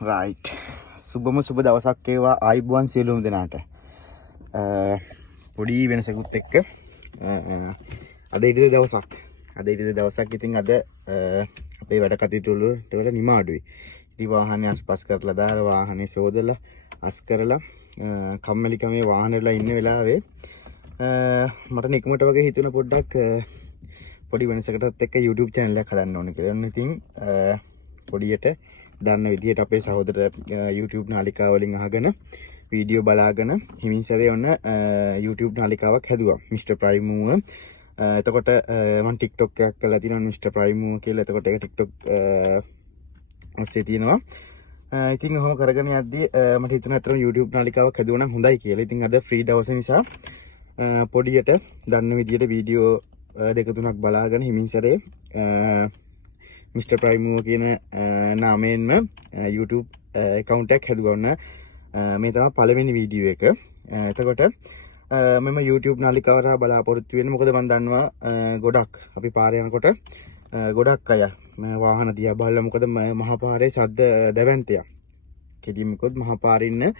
Right සුබම සුබ දවසක් ඒවා ආයිබුවන් සියලුම දෙනාට පොඩි වෙනසකුත් එක්ක අද ඉරිද දවසක් ඉතින් අද අපේ වැඩ කටයුතු වල නිමාඩුයි. ඉතින් වාහනේ අස්පස් කරලා දාලා වාහනේ සෝදලා අස් කරලා කම්මැලිකමේ වාහනේ වල ඉන්න වෙලාවේ මට නිකමට වගේ හිතුණ පොඩ්ඩක් පොඩි වෙනසකටත් එක්ක YouTube channel එකක් හදන්න ඕනේ කියලා. ඉතින් පොඩියට දන්න විදිහට අපේ සහෝදර YouTube නාලිකාව වලින් අහගෙන වීඩියෝ බලාගෙන හිමින් සැරේ ඔන්න YouTube නාලිකාවක් හැදුවා Mr. Prime. එතකොට මම TikTok එකක් කරලා තියෙනවා Mr. Prime කියලා. එතකොට ඒක TikTok ඔස්සේ තියෙනවා. ඉතින් ඔහොම කරගෙන යද්දී මට හිතුණා අතරම YouTube නාලිකාවක් හැදුවා නම් හොඳයි කියලා. ඉතින් අද ෆ්‍රී දවස නිසා පොඩියට දන්න විදිහට වීඩියෝ දෙක තුනක් බලාගෙන හිමින් සැරේ Mr. Prime කියන නාමයෙන්ම YouTube account එකක් හැදුවන්න. මේ තමයි පළවෙනි වීඩියෝ එක. එතකොට මම YouTube නාලිකාවට බලාපොරොත්තු වෙන්නේ මොකද මම දන්නවා ගොඩක් අපි පාරේ යනකොට ගොඩක් අය වාහන දිහා බලලා මොකද මහා පාරේ සද්ද දැවැන්තයක්. කෙලින්මකොත් මහා පාරේ ඉන්න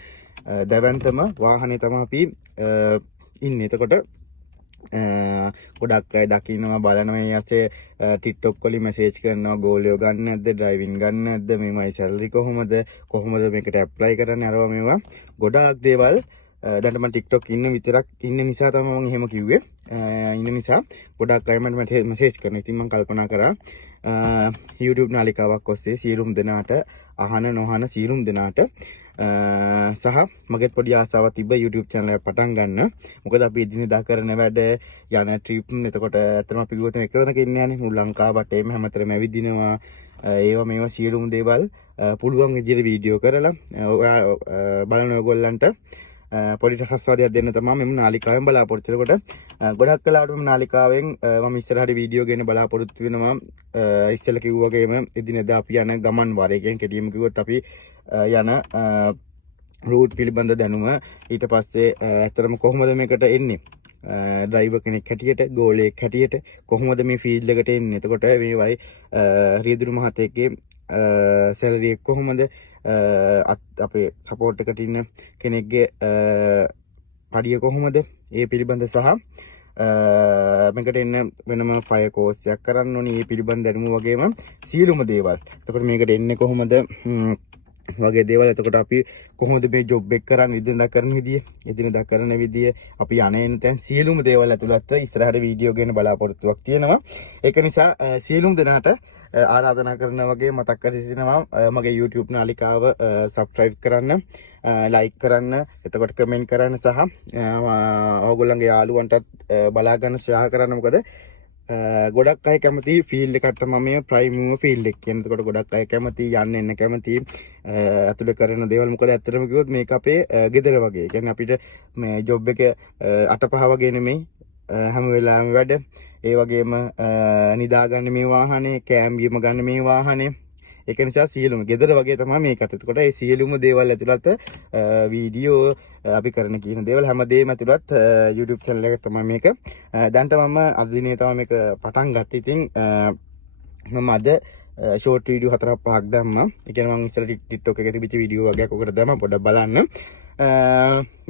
දැවැන්තම වාහනේ තමයි අපි ඉන්නේ. එතකොට ගොඩක් අය දකින්නවා බලනවා මේ ඇසේ TikTok වලින් මැසේජ් කරනවා ගෝලියෝ ගන්න නැද්ද ඩ්‍රයිවිං ගන්න නැද්ද මේමයි සැලරි කොහොමද මේකට ඇප්ලයි කරන්න අරවා මේවා ගොඩාක් දේවල් දැන් මම TikTok ඉන්න නිසා තමයි මම එහෙම කිව්වේ. ඉන්න නිසා ගොඩක් අය මට මැසේජ් කරනවා. ඉතින් මම කල්පනා කරා YouTube නාලිකාවක් ඔස්සේ සියලුම දෙනාට අහන නොහන සියලුම දෙනාට සහ මගෙත් පොඩි ආසාවක් තිබ්බ YouTube channel එක පටන් ගන්න. මොකද අපි එදිනෙදා කරන වැඩ යන ට්‍රිප් එතකොට ඇත්තටම අපි ගියොත් එක තැනක ඉන්නේ නැහැ නේ. මුළු ලංකාවට එimhe හැමතැනම ඇවිදිනවා. ඒවා මේවා සියලුම දේවල් පුළුවන් විදිහට වීඩියෝ කරලා ඔයා බලන ඔයගොල්ලන්ට පොඩි රසවාදයක් දෙන්න තමයි මම නාලිකාවෙන් බලාපොරොත්තු වෙනකොට ගොඩක් කලාවට මම නාලිකාවෙන් මම ඉස්සරහට වීඩියෝ ගේන්න බලාපොරොත්තු වෙනවා. ඉස්සෙල්ලා කිව්වා වගේම එදිනෙදා අපි යන ගමන් වාරයෙන් කෙටියෙන්ම කිව්වොත් අපි යන රූට් පිළිබඳ දැනුම ඊට පස්සේ ඇත්තටම කොහොමද මේකට එන්නේ ඩ්‍රයිවර් කෙනෙක් හැටියට ගෝලයෙක් හැටියට කොහොමද මේ ෆීල්ඩ් එකට එන්නේ. එතකොට මේවයි රියදුරු මහත්තයෙක්ගේ සැලරි එක කොහොමද අපේ සපෝට් එකට ඉන්න කෙනෙක්ගේ පඩිය කොහොමද ඒ පිළිබඳ සහ මේකට එන්න වෙනම ෆයර් කෝස් එකක් කරන්න ඕනේ ඒ පිළිබඳ දැනුම වගේම සියලුම දේවල්. එතකොට මේකට එන්නේ කොහොමද වගේ දේවල්. එතකොට අපි කොහොමද මේ ජොබ් එක කරන්නේ එදිනෙදා කරන විදිය අපි යන තැන් සියලුම දේවල් ඇතුළත් ඉස්සරහට වීඩියෝ ගේන බලාපොරොත්තුවක් තියෙනවා. ඒක නිසා සියලුම දෙනාට ආරාධනා කරන වගේ මතක් කර සිටිනවා මගේ YouTube නාලිකාව subscribe කරන්න, like කරන්න, එතකොට comment කරන්න සහ ඕගොල්ලන්ගේ යාළුවන්ටත් බලා ගන්න share කරන්න. මොකද ගොඩක් අය කැමති ෆීල්ඩ් එකකට තමයි මේ ප්‍රයිම් ෆීල්ඩ් එක කියන්නේ. එතකොට ගොඩක් අය කැමති යන්න එන්න කැමති අතුල කරන දේවල්. මොකද ඇත්තටම කිව්වොත් මේක අපේ ගෙදර වගේ. කියන්නේ අපිට මේ ජොබ් එක 8-5 වගේ නෙමෙයි හැම වෙලාවෙම වැඩ. ඒ වගේම නිදා ගන්න මේ වාහනේ, කෑම් බීම ගන්න මේ වාහනේ. ඒක නිසා සියලුම ගෙදර වගේ තමයි මේකත්. එතකොට ඒ සියලුම දේවල් ඇතුළත් වීඩියෝ අපි කරන කියන දේවල් හැමදේම ඇතුළත් YouTube channel එක තමයි මේක. දැන් මම අද දිනේ තමයි මේක පටන් ගත්තේ. ඉතින් මම අද ෂෝට් වීඩියෝ 4-5ක් දැම්මා. ඒ කියන්නේ මම ඉස්සර TikTok එකේ තිබිච්ච වීඩියෝ වගේක් ඔකට දැම්මා. පොඩ්ඩක් බලන්න.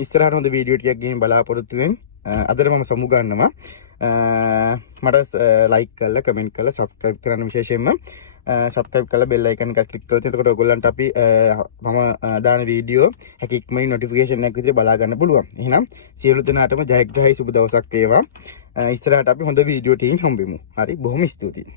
ඉස්සරහට හොඳ වීඩියෝ ටිකක් ගේන්න බලාපොරොත්තු වෙමින් අදට මම සමු ගන්නවා. මට like කරලා comment කරලා subscribe කරන්න විශේෂයෙන්ම subscribe කරලා bell icon එක click කරලා එතකොට ඔයගොල්ලන්ට අපි මම දාන වීඩියෝ හැකි ඉක්මනින් notification එකක් විදිහට බලා ගන්න පුළුවන්. එහෙනම් සියලු දෙනාටම ජයග්‍රහයි සුබ දවසක් වේවා. ඉස්සරහට අපි හොඳ වීඩියෝ ටිකකින් හම්බෙමු. හරි බොහොම ස්තුතියි.